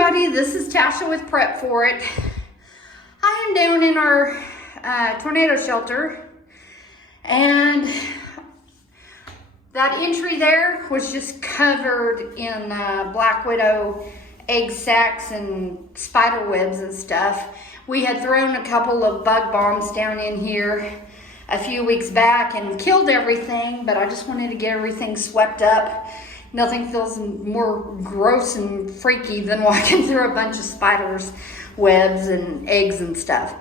everybody, this is Tasha with Prep For It. I am down in our tornado shelter, and that entry there was just covered in black widow egg sacs and spider webs and stuff. We had thrown a couple of bug bombs down in here a few weeks back and killed everything, but I just wanted to get everything swept up. Nothing feels more gross and freaky than walking through a bunch of spiders, webs, and eggs and stuff.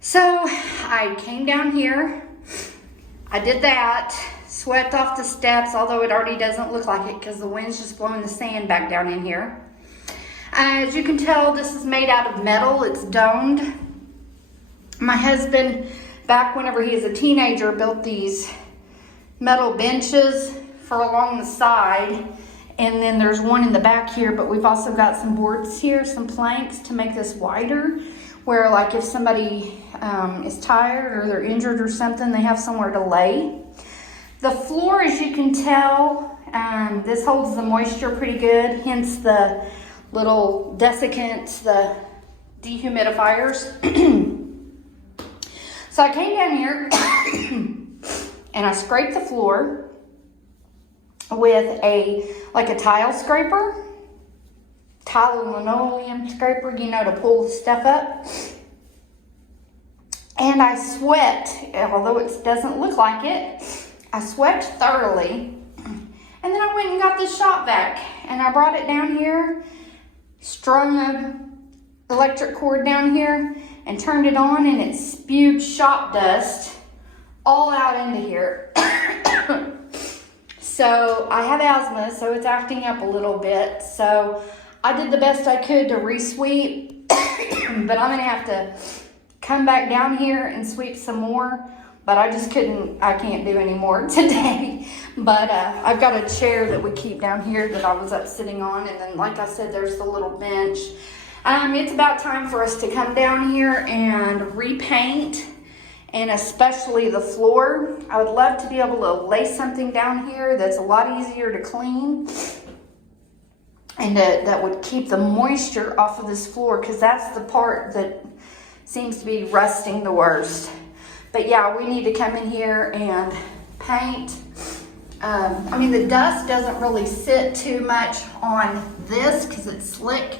So I came down here, I did that, swept off the steps, although it already doesn't look like it because the wind's just blowing the sand back down in here. As you can tell, this is made out of metal, it's domed. My husband, back whenever he was a teenager, built these metal benches for along the side, and then there's one in the back here, but we've also got some boards here, some planks to make this wider, where like if somebody is tired or they're injured or something, they have somewhere to lay. The floor, as you can tell, this holds the moisture pretty good, hence the little desiccants, the dehumidifiers. So I came down here and I scraped the floor with a tile scraper, tile and linoleum scraper, you know, to pull the stuff up. And I swept, although it doesn't look like it, I swept thoroughly. And then I went and got this shop vac and I brought it down here, strung an electric cord down here and turned it on, and it spewed shop dust all out into here. So I have asthma, so it's acting up a little bit. So I did the best I could to re-sweep, but I'm gonna have to come back down here and sweep some more. But I just I can't do any more today. But I've got a chair that we keep down here that I was up sitting on. And then, like I said, there's the little bench. It's about time for us to come down here and repaint, and especially the floor. I would love to be able to lay something down here that's a lot easier to clean, and that would keep the moisture off of this floor, because that's the part that seems to be rusting the worst. But yeah, we need to come in here and paint. I mean, the dust doesn't really sit too much on this because it's slick.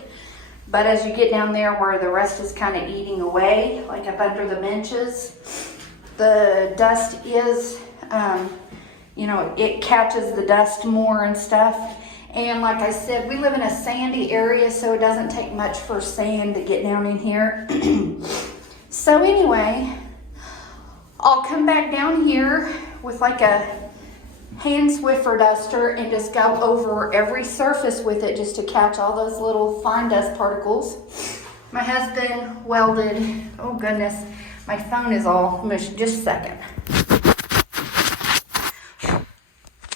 But as you get down there where the rest is kind of eating away, like up under the benches, the dust is, you know, it catches the dust more and stuff. And like I said, we live in a sandy area, so it doesn't take much for sand to get down in here. So anyway, I'll come back down here with like a hand Swiffer duster and just go over every surface with it just to catch all those little fine dust particles. My husband welded, oh goodness, my phone is all mushed, just a second.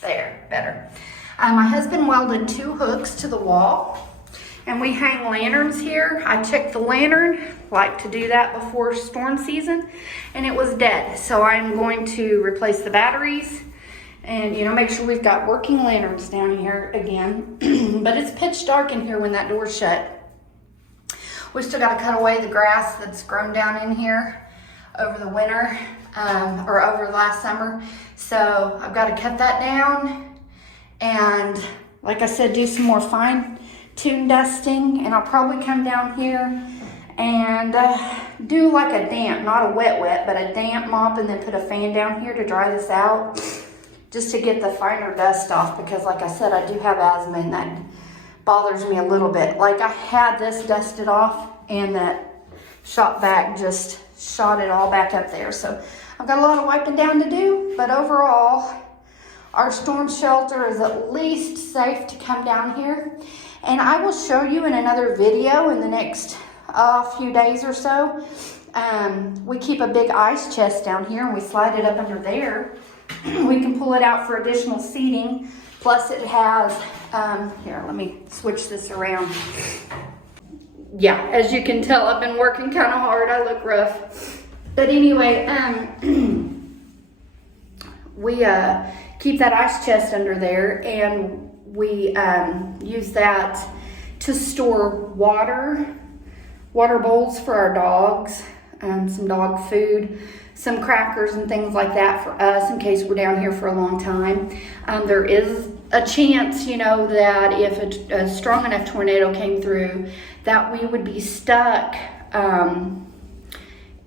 There, better. My husband welded 2 hooks to the wall, and we hang lanterns here. I checked the lantern, like to do that before storm season, and it was dead. So I'm going to replace the batteries and, you know, make sure we've got working lanterns down here again. But it's pitch dark in here when that door's shut. We still got to cut away the grass that's grown down in here over the winter, or over last summer. So I've got to cut that down and, like I said, do some more fine-tuned dusting. And I'll probably come down here and do like a damp, not a wet, but a damp mop, and then put a fan down here to dry this out, just to get the finer dust off, because like I said, I do have asthma and that bothers me a little bit. Like I had this dusted off and that shop vac just shot it all back up there. So I've got a lot of wiping down to do, but overall, our storm shelter is at least safe to come down here. And I will show you in another video in the next few days or so. We keep a big ice chest down here and we slide it up under there. We can pull it out for additional seating. Plus it has, here, let me switch this around. Yeah, as you can tell, I've been working kind of hard. I look rough. But anyway, we keep that ice chest under there, and we use that to store water bowls for our dogs, some dog food, some crackers and things like that for us in case we're down here for a long time. There is a chance, you know, that if a strong enough tornado came through, that we would be stuck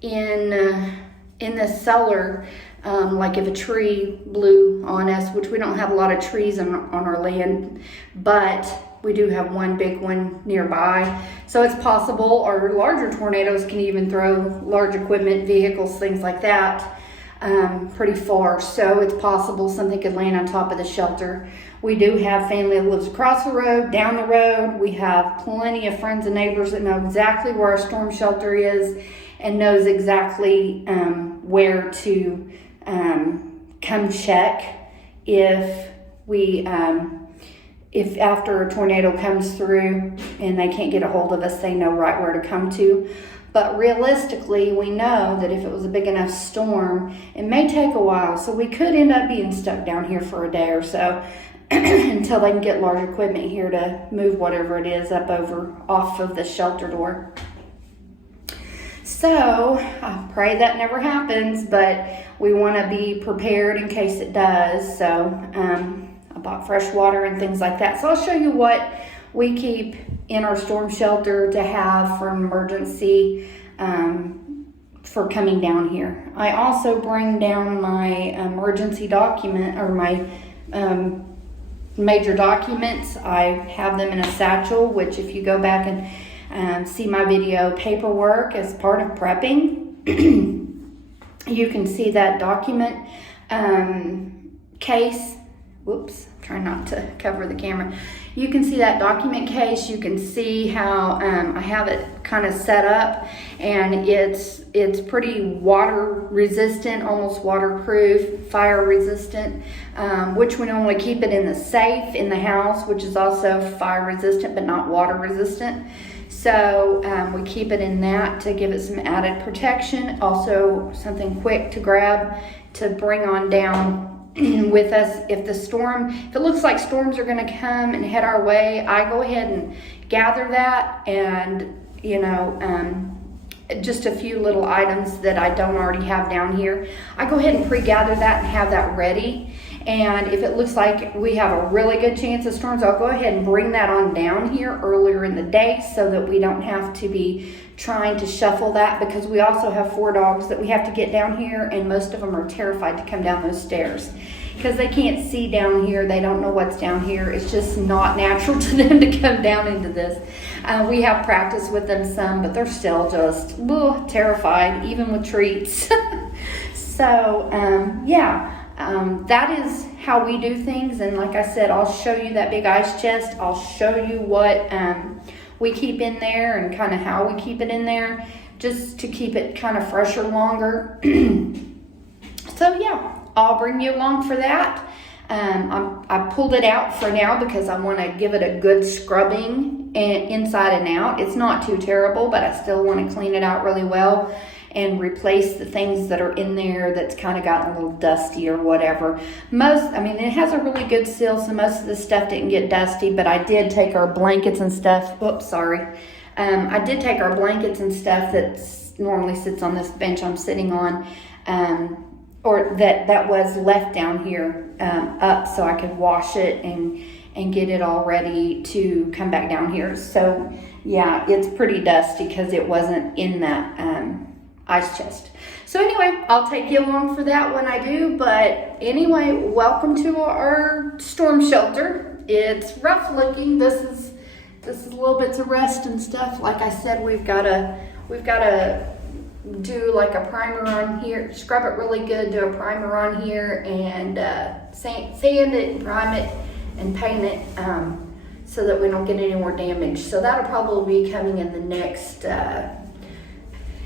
in the cellar, like if a tree blew on us, which we don't have a lot of trees on our land, but we do have one big one nearby. So it's possible, or larger tornadoes can even throw large equipment, vehicles, things like that, pretty far. So it's possible something could land on top of the shelter. We do have family that lives across the road, down the road. We have plenty of friends and neighbors that know exactly where our storm shelter is and knows exactly where to come check if after a tornado comes through and they can't get a hold of us, they know right where to come to. But realistically, we know that if it was a big enough storm, it may take a while. So we could end up being stuck down here for a day or so until they can get large equipment here to move whatever it is up off of the shelter door. So I pray that never happens, but we want to be prepared in case it does. So I bought fresh water and things like that. So I'll show you what we keep in our storm shelter to have for an emergency for coming down here. I also bring down my emergency document, or my major documents. I have them in a satchel, which if you go back and see my video paperwork as part of prepping, you can see that document case. Whoops, trying not to cover the camera. You can see that document case. You can see how I have it kind of set up, and it's pretty water resistant, almost waterproof, fire resistant, which we normally keep it in the safe in the house, which is also fire resistant but not water resistant. So we keep it in that to give it some added protection. Also something quick to grab to bring on down with us. If it looks like storms are going to come and head our way, I go ahead and gather that, and just a few little items that I don't already have down here, I go ahead and pre-gather that and have that ready. And if it looks like we have a really good chance of storms, I'll go ahead and bring that on down here earlier in the day so that we don't have to be trying to shuffle that, because we also have 4 dogs that we have to get down here, and most of them are terrified to come down those stairs because they can't see down here. They don't know what's down here. It's just not natural to them to come down into this. We have practice with them some, but they're still just terrified, even with treats. So that is how we do things. And like I said, I'll show you that big ice chest. I'll show you what we keep in there and kind of how we keep it in there, just to keep it kind of fresher longer. So yeah, I'll bring you along for that. I pulled it out for now because I want to give it a good scrubbing inside and out. It's not too terrible, but I still want to clean it out really well and replace the things that are in there that's kind of gotten a little dusty or whatever. It has a really good seal, so most of the stuff didn't get dusty, but I did take our blankets and stuff. Whoops, sorry. I did take our blankets and stuff that normally sits on this bench I'm sitting on, or that was left down here up so I could wash it and get it all ready to come back down here. So yeah, it's pretty dusty because it wasn't in that ice chest. So anyway, I'll take you along for that when I do. But anyway, welcome to our storm shelter. It's rough looking. This is little bits of rest and stuff. Like I said, we've got to do like a primer on here, scrub it really good, do a primer on here, and sand it and prime it and paint it so that we don't get any more damage. So that'll probably be coming in the next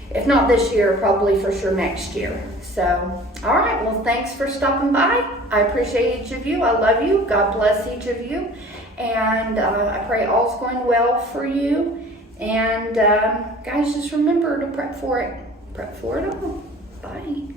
if not this year, probably for sure next year. So, all right, well, thanks for stopping by. I appreciate each of you. I love you. God bless each of you. And I pray all's going well for you. And guys, just remember to prep for it. Prep for it all. Bye.